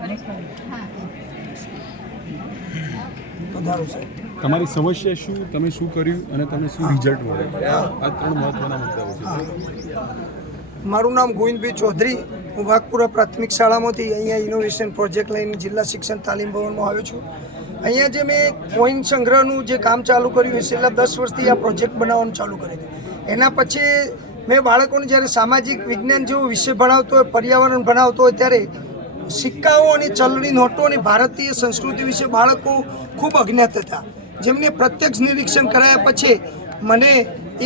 તમારી સમસ્યા શું, તમે શું કર્યું અને તમે શું રિઝલ્ટ મળે, આ ત્રણ મહત્વના મુદ્દાઓ છે. મારું નામ ગોવિંદભાઈ ચૌધરી, હું વાઘપુરા પ્રાથમિક શાળામાંથી અહીંયા ઇનોવેશન પ્રોજેક્ટ લઈને જિલ્લા શિક્ષણ તાલીમ ભવનમાં આવ્યો છું. અહીંયા જે મેં કોઈન સંગ્રહનું જે કામ ચાલુ કર્યું એ છેલ્લા 10 વર્ષથી આ પ્રોજેક્ટ બનાવવાનું ચાલુ કર્યું. એના પછી મેં બાળકોને જ્યારે સામાજિક વિજ્ઞાન જેવો વિષય ભણાવતો હોય, પર્યાવરણ ભણાવતો હોય, ત્યારે સિક્કાઓ અને ચલણી નોટો અને ભારતીય સંસ્કૃતિ વિશે બાળકો ખૂબ અજ્ઞાત હતા. જેમને પ્રત્યક્ષ નિરીક્ષણ કરાયા પછી મને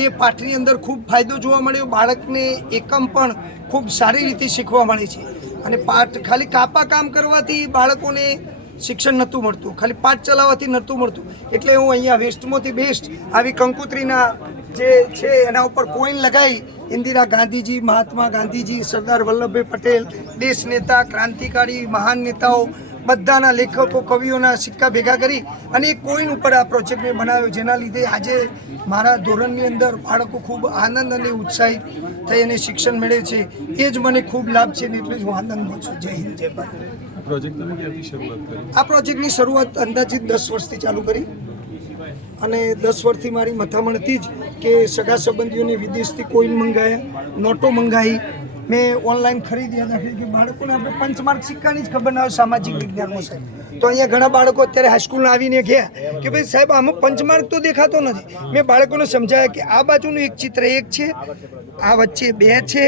એ પાઠની અંદર ખૂબ ફાયદો જોવા મળ્યો. બાળકને એકમ પણ ખૂબ સારી રીતે શીખવા મળે છે. અને પાઠ ખાલી કાપા કામ કરવાથી બાળકોને શિક્ષણ નહોતું મળતું, ખાલી પાઠ ચલાવવાથી નહોતું મળતું. એટલે હું અહીંયા વેસ્ટમાંથી બેસ્ટ આવી કંકોત્રીના જે છે એના ઉપર કોઈન લગાવી ઇન્દિરા ગાંધીજી, મહાત્મા ગાંધીજી, સરદાર વલ્લભભાઈ પટેલ, દેશ નેતા, ક્રાંતિકારી, મહાન નેતાઓ બધાના લેખકો, કવિઓના સિક્કા ભેગા કરી અને એ કોઈન ઉપર આ પ્રોજેક્ટ મેં બનાવ્યો. જેના લીધે આજે મારા ધોરણની અંદર બાળકો ખૂબ આનંદ અને ઉત્સાહિત થઈ અને શિક્ષણ મેળવે છે. એ જ મને ખૂબ લાભ છે ને એટલે જ હું આનંદમાં છું. જય હિન્દ, જય ભારત. આ પ્રોજેક્ટની શરૂઆત અંદાજિત 10 વર્ષથી ચાલુ કરી અને 10 વર્ષથી મારી મથામણ હતી જ કે સગા સંબંધીઓને વિદેશથી કોઈન મંગાવ્યા, નોટો મંગાવી, મેં ઓનલાઈન ખરીદ્યા. દાખલા કે બાળકોને આપણે પંચમાર્ક સિક્કાની જ ખબર ના હોય સામાજિક વિજ્ઞાનમાં સાહેબ. તો અહીંયા ઘણા બાળકો અત્યારે હાઈસ્કૂલના આવીને ગયા કે ભાઈ સાહેબ આમાં પંચમાર્ક તો દેખાતો નથી. મેં બાળકોને સમજાયા કે આ બાજુનું એક ચિત્ર 1 છે, આ વચ્ચે 2 છે,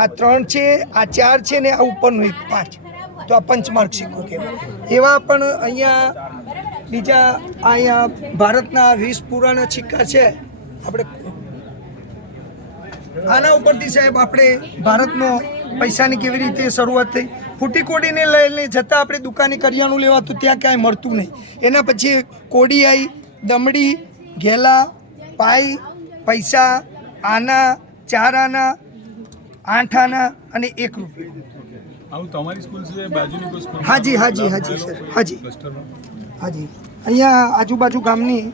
આ 3 છે, આ 4 છે ને આ ઉપરનું એક 5. તો આ પંચમાર્ક સિક્કો કહેવાય. એવા પણ અહીંયા બીજા અહીંયા ભારતના 20 પુરાણા સિક્કા છે. આપણે આના ઉપરથી સાહેબ આપણે ભારતનો પૈસાની કેવી રીતે શરૂઆત થઈ. ફૂટી કોડીને લઈને જતાં આપણે દુકાને કરિયાણું લેવા તો ત્યાં કાંઈ મળતું નહીં. એના પછી કોડી આવી, દમડી, ઘેલા, પાઈ, પૈસા, આના, 4 આના, 8 આના અને 1 રૂપિયા. હાજી હાજી હાજી સર, હાજી હાજી. અહીંયા આજુબાજુ ગામની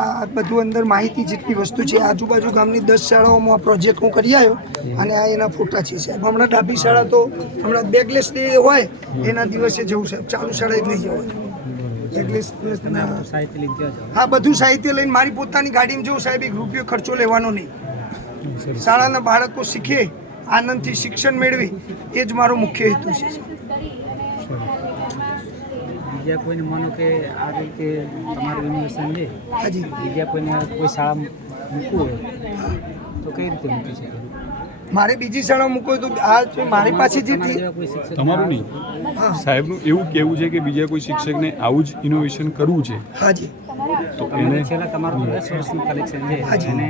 આ બધું અંદર માહિતી જેટલી વસ્તુ છે, આજુબાજુ ગામની 10 શાળાઓમાં આ પ્રોજેક્ટ હું કરી આવ્યો અને આ એના ફોટા છે સાહેબ. હમણાં ડાબી શાળા તો હમણાં બેગલેસ ડે હોય એના દિવસે જવું સાહેબ, ચાલુ શાળાએ જ નહીં જવાનું. હા, બધું સાહિત્ય લઈને મારી પોતાની ગાડીમાં જવું સાહેબ. 1 રૂપિયો ખર્ચો લેવાનો નહીં. શાળાના બાળકો શીખે, આનંદથી શિક્ષણ મેળવી, એ જ મારો મુખ્ય હેતુ છે. બીજા કોઈને માનો કે આ રીતે તમારું ઇનોવેશન છે, હાજી, બીજા કોઈને કોઈ શાળા મૂકવું હોય તો કઈ રીતે મૂકી શકે? મારે બીજી શાળા મૂકવું તો આ મારી પાસે જે તમારું નહીં, સાહેબનું એવું કહેવું છે કે બીજા કોઈ શિક્ષકને આવું જ ઇનોવેશન કરવું છે. હાજી. તો એને છેલ્લા તમારું 10 વર્ષનું કલેક્શન છે અને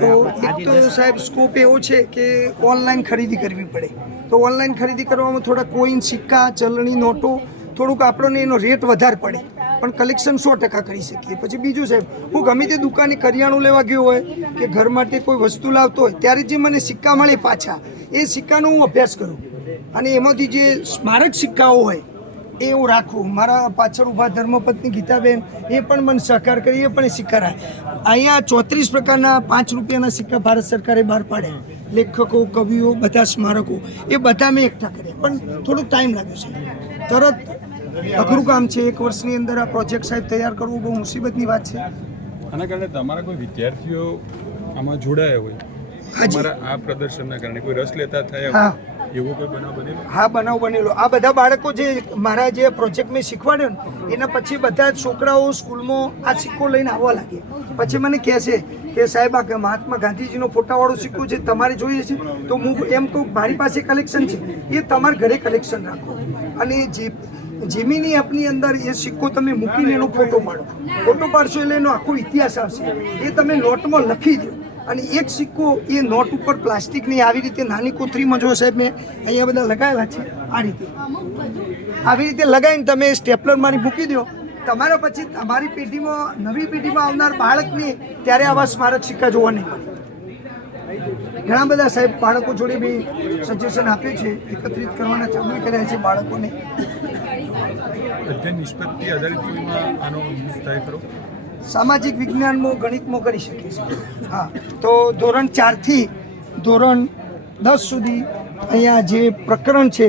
તો એક તો સાહેબ સ્કોપ એવો છે કે ઓનલાઈન ખરીદી કરવી પડે. તો ઓનલાઈન ખરીદી કરવામાં થોડા કોઈન, સિક્કા, ચલણી નોટો થોડુંક આપણને એનો રેટ વધારે પડે, પણ કલેક્શન 100% કરી શકીએ. પછી બીજું સાહેબ, હું ગમે તે દુકાને કરિયાણું લેવા ગયો હોય કે ઘર માટે કોઈ વસ્તુ લાવતો હોય ત્યારે જે મને સિક્કા મળે પાછા, એ સિક્કાનો હું અભ્યાસ કરું અને એમાંથી જે સ્મારક સિક્કાઓ હોય એ હું રાખું. મારા પાછળ ઊભા ધર્મપત્ની ગીતાબેન એ પણ મને સહકાર કરી, એ પણ સિક્કા રાખે. અહીંયા 34 પ્રકારના 5 રૂપિયાના સિક્કા ભારત સરકારે બહાર પાડ્યા. લેખકો, કવિઓ, બધા સ્મારકો એ બધા મેં એકઠા કર્યા, પણ થોડો ટાઈમ લાગ્યો છે. તરત અઘરું કામ છે. 1 વર્ષની અંદર આ પ્રોજેક્ટ સાહેબ તૈયાર કરવું બહુ મુસીબતની વાત છે. આના કારણે તમારા કોઈ વિદ્યાર્થીઓ આમાં જોડાયા હોય, તમારા આ પ્રદર્શનના કારણે કોઈ રસ લેતા થયા એવો કોઈ બનાવ બનેલો? હા, બનાવ બનેલો. આ બધા બાળકો જે મારા જે પ્રોજેક્ટ મેં શીખવાડ્યો ને એના પછી બધા જ છોકરાઓ સ્કૂલમાં આ સિક્કો લઈને આવવા લાગે. પછી મને કહે છે કે સાહેબ આ મહાત્મા ગાંધીજીનો ફોટાવાળો સિક્કો છે, તમારે જોઈએ છે? તો હું એમ કહું મારી પાસે કલેક્શન છે, એ તમારા ઘરે કલેક્શન રાખો અને જે જમીની આપની અંદર એ સિક્કો તમે મૂકીને એનો ફોટો પાડો. ફોટો પાડશો એટલે એનો આખો ઇતિહાસ આવશે. એ તમે નોટમાં લખી દો અને એક સિક્કો એ નોટ ઉપર પ્લાસ્ટિકની આવી રીતે નાની કોથળીમાં જો સાહેબ મેં અહીંયા બધા લગાવેલા છે, આ રીતે આવી રીતે લગાવીને તમે સ્ટેપલર મારી મૂકી દો. તમારા પછી તમારી પેઢીમાં, નવી પેઢીમાં આવનાર બાળકને ત્યારે આવા સ્મારક સિક્કા જોવા નહીં મળે. ઘણા બધા સાહેબ બાળકો જોડે બી સજેશન આપ્યું છે, એકત્રિત કરવાના ચાલુ કર્યા છે બાળકોને. અધ્યયન નિષ્પત્તિ આધારિત આનો યુઝ થાય ખરો? સામાજિક વિજ્ઞાનમાં, ગણિતમાં કરી શકીએ છીએ. હા, તો ધોરણ 4 થી ધોરણ 10 સુધી અહીંયા જે પ્રકરણ છે